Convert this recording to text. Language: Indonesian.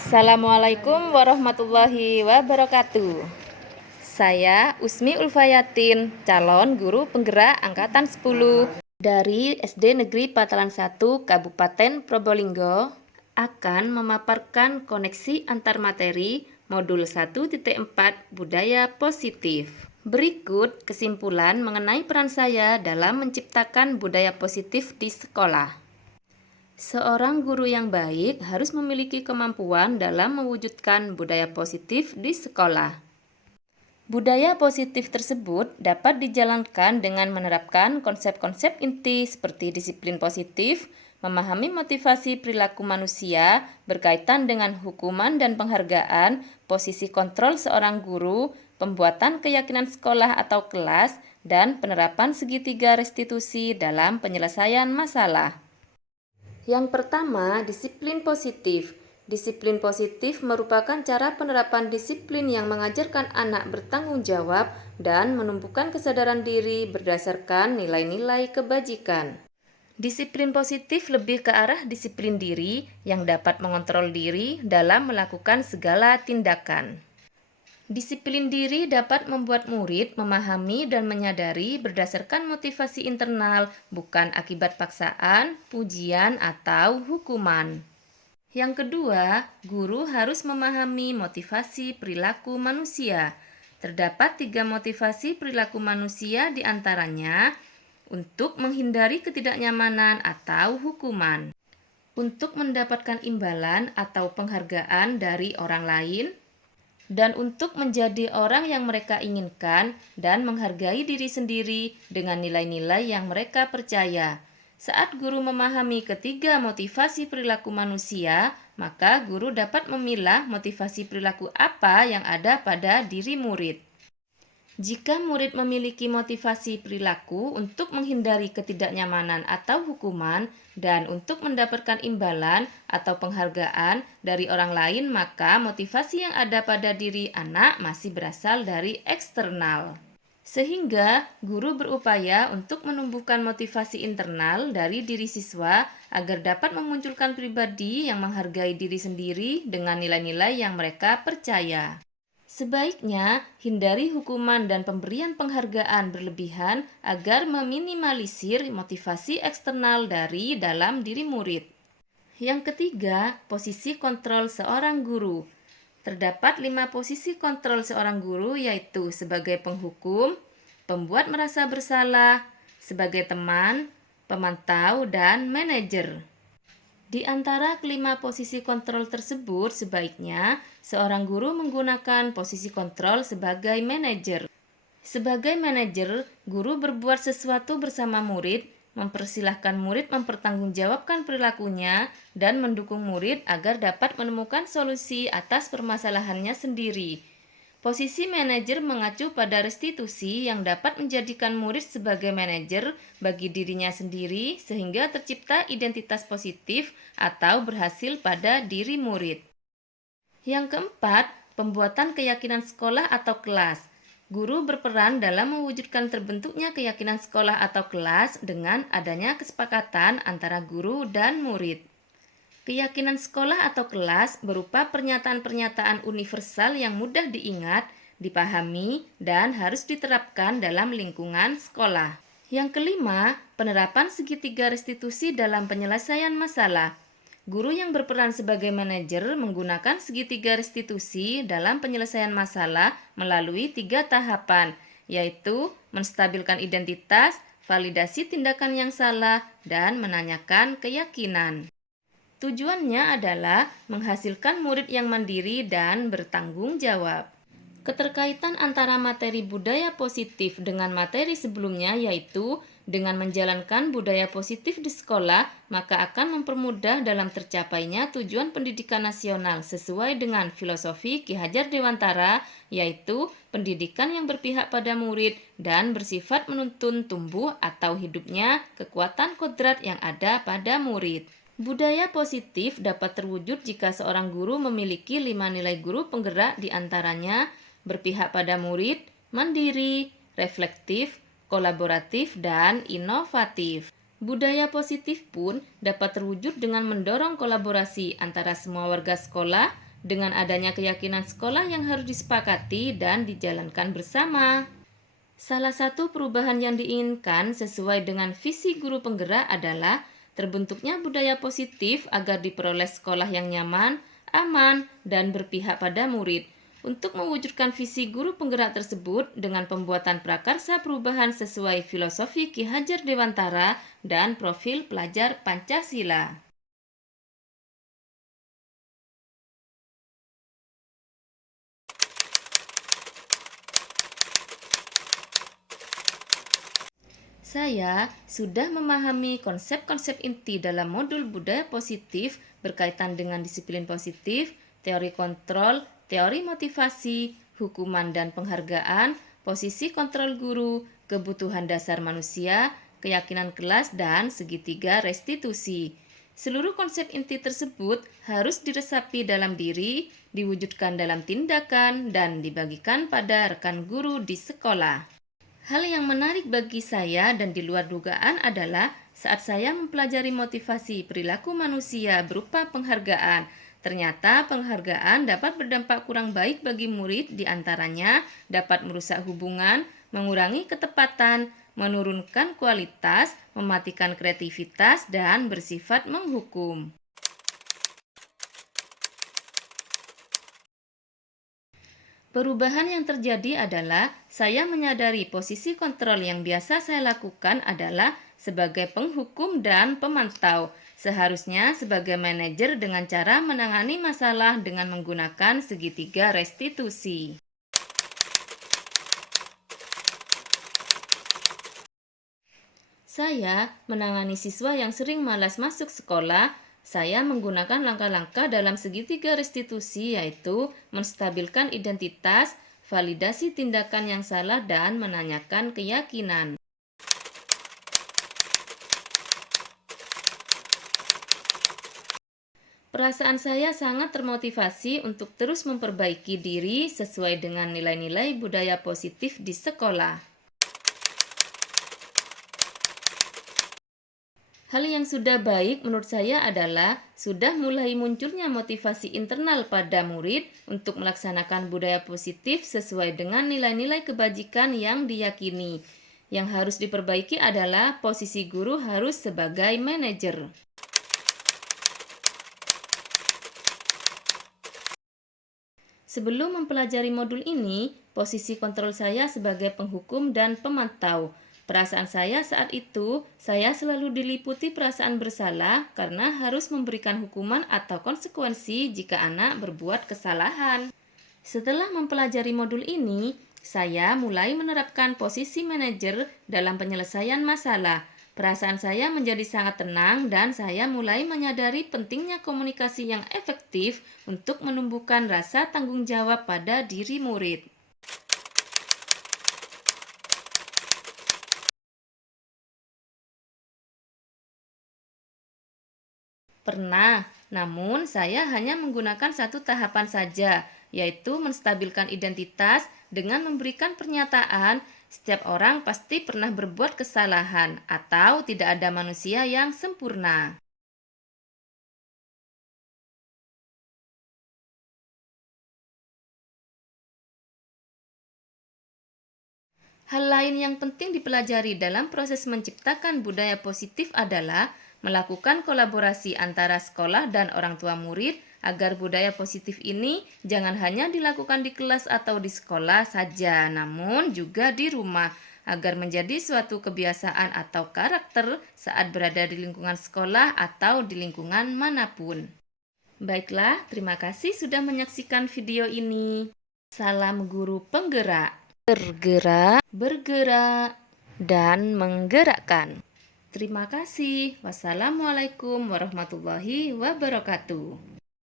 Assalamualaikum warahmatullahi wabarakatuh. Saya Usmi Ulfayatin, calon guru penggerak angkatan 10 dari SD Negeri Patalan 1 Kabupaten Probolinggo, akan memaparkan koneksi antar materi modul 1.4 Budaya Positif. Berikut kesimpulan mengenai peran saya dalam menciptakan budaya positif di sekolah. Seorang guru yang baik harus memiliki kemampuan dalam mewujudkan budaya positif di sekolah. Budaya positif tersebut dapat dijalankan dengan menerapkan konsep-konsep inti seperti disiplin positif, memahami motivasi perilaku manusia berkaitan dengan hukuman dan penghargaan, posisi kontrol seorang guru, pembuatan keyakinan sekolah atau kelas, dan penerapan segitiga restitusi dalam penyelesaian masalah. Yang pertama, disiplin positif. Disiplin positif merupakan cara penerapan disiplin yang mengajarkan anak bertanggung jawab dan menumbuhkan kesadaran diri berdasarkan nilai-nilai kebajikan. Disiplin positif lebih ke arah disiplin diri yang dapat mengontrol diri dalam melakukan segala tindakan. Disiplin diri dapat membuat murid memahami dan menyadari berdasarkan motivasi internal, bukan akibat paksaan, pujian, atau hukuman. Yang kedua, guru harus memahami motivasi perilaku manusia. Terdapat 3 motivasi perilaku manusia di antaranya untuk menghindari ketidaknyamanan atau hukuman, untuk mendapatkan imbalan atau penghargaan dari orang lain, dan untuk menjadi orang yang mereka inginkan dan menghargai diri sendiri dengan nilai-nilai yang mereka percaya. Saat guru memahami ketiga motivasi perilaku manusia, maka guru dapat memilah motivasi perilaku apa yang ada pada diri murid. Jika murid memiliki motivasi perilaku untuk menghindari ketidaknyamanan atau hukuman dan untuk mendapatkan imbalan atau penghargaan dari orang lain, maka motivasi yang ada pada diri anak masih berasal dari eksternal. Sehingga guru berupaya untuk menumbuhkan motivasi internal dari diri siswa agar dapat memunculkan pribadi yang menghargai diri sendiri dengan nilai-nilai yang mereka percaya. Sebaiknya hindari hukuman dan pemberian penghargaan berlebihan agar meminimalisir motivasi eksternal dari dalam diri murid. Yang ketiga, posisi kontrol seorang guru. Terdapat 5 posisi kontrol seorang guru, yaitu sebagai penghukum, pembuat merasa bersalah, sebagai teman, pemantau, dan manajer. Di antara kelima posisi kontrol tersebut, sebaiknya seorang guru menggunakan posisi kontrol sebagai manajer. Sebagai manajer, guru berbuat sesuatu bersama murid, mempersilahkan murid mempertanggungjawabkan perilakunya, dan mendukung murid agar dapat menemukan solusi atas permasalahannya sendiri. Posisi manajer mengacu pada restitusi yang dapat menjadikan murid sebagai manajer bagi dirinya sendiri sehingga tercipta identitas positif atau berhasil pada diri murid. Yang keempat, pembuatan keyakinan sekolah atau kelas. Guru berperan dalam mewujudkan terbentuknya keyakinan sekolah atau kelas dengan adanya kesepakatan antara guru dan murid. Keyakinan sekolah atau kelas berupa pernyataan-pernyataan universal yang mudah diingat, dipahami, dan harus diterapkan dalam lingkungan sekolah. Yang kelima, penerapan segitiga restitusi dalam penyelesaian masalah. Guru yang berperan sebagai manajer menggunakan segitiga restitusi dalam penyelesaian masalah melalui 3 tahapan, yaitu menstabilkan identitas, validasi tindakan yang salah, dan menanyakan keyakinan. Tujuannya adalah menghasilkan murid yang mandiri dan bertanggung jawab. Keterkaitan antara materi budaya positif dengan materi sebelumnya, yaitu dengan menjalankan budaya positif di sekolah, maka akan mempermudah dalam tercapainya tujuan pendidikan nasional sesuai dengan filosofi Ki Hajar Dewantara, yaitu pendidikan yang berpihak pada murid dan bersifat menuntun tumbuh atau hidupnya kekuatan kodrat yang ada pada murid. Budaya positif dapat terwujud jika seorang guru memiliki 5 nilai guru penggerak, diantaranya berpihak pada murid, mandiri, reflektif, kolaboratif, dan inovatif. Budaya positif pun dapat terwujud dengan mendorong kolaborasi antara semua warga sekolah, dengan adanya keyakinan sekolah yang harus disepakati dan dijalankan bersama. Salah satu perubahan yang diinginkan sesuai dengan visi guru penggerak adalah terbentuknya budaya positif agar diperoleh sekolah yang nyaman, aman, dan berpihak pada murid. Untuk mewujudkan visi guru penggerak tersebut dengan pembuatan prakarsa perubahan sesuai filosofi Ki Hajar Dewantara dan profil pelajar Pancasila. Saya sudah memahami konsep-konsep inti dalam modul budaya positif berkaitan dengan disiplin positif, teori kontrol, teori motivasi, hukuman dan penghargaan, posisi kontrol guru, kebutuhan dasar manusia, keyakinan kelas, dan segitiga restitusi. Seluruh konsep inti tersebut harus diresapi dalam diri, diwujudkan dalam tindakan, dan dibagikan pada rekan guru di sekolah. Hal yang menarik bagi saya dan di luar dugaan adalah saat saya mempelajari motivasi perilaku manusia berupa penghargaan. Ternyata penghargaan dapat berdampak kurang baik bagi murid, diantaranya dapat merusak hubungan, mengurangi ketepatan, menurunkan kualitas, mematikan kreativitas, dan bersifat menghukum. Perubahan yang terjadi adalah saya menyadari posisi kontrol yang biasa saya lakukan adalah sebagai penghukum dan pemantau. Seharusnya sebagai manajer dengan cara menangani masalah dengan menggunakan segitiga restitusi. Saya menangani siswa yang sering malas masuk sekolah. Saya menggunakan langkah-langkah dalam segitiga restitusi, yaitu menstabilkan identitas, validasi tindakan yang salah, dan menanyakan keyakinan. Perasaan saya sangat termotivasi untuk terus memperbaiki diri sesuai dengan nilai-nilai budaya positif di sekolah. Hal yang sudah baik menurut saya adalah sudah mulai munculnya motivasi internal pada murid untuk melaksanakan budaya positif sesuai dengan nilai-nilai kebajikan yang diyakini. Yang harus diperbaiki adalah posisi guru harus sebagai manajer. Sebelum mempelajari modul ini, posisi kontrol saya sebagai penghukum dan pemantau. Perasaan saya saat itu, saya selalu diliputi perasaan bersalah karena harus memberikan hukuman atau konsekuensi jika anak berbuat kesalahan. Setelah mempelajari modul ini, saya mulai menerapkan posisi manajer dalam penyelesaian masalah. Perasaan saya menjadi sangat tenang dan saya mulai menyadari pentingnya komunikasi yang efektif untuk menumbuhkan rasa tanggung jawab pada diri murid. Pernah, namun saya hanya menggunakan satu tahapan saja, yaitu menstabilkan identitas dengan memberikan pernyataan setiap orang pasti pernah berbuat kesalahan atau tidak ada manusia yang sempurna. Hal lain yang penting dipelajari dalam proses menciptakan budaya positif adalah melakukan kolaborasi antara sekolah dan orang tua murid agar budaya positif ini jangan hanya dilakukan di kelas atau di sekolah saja, namun juga di rumah agar menjadi suatu kebiasaan atau karakter saat berada di lingkungan sekolah atau di lingkungan manapun. Baiklah, terima kasih sudah menyaksikan video ini. Salam guru penggerak. Bergerak, bergerak, dan menggerakkan. Terima kasih. Wassalamualaikum warahmatullahi wabarakatuh.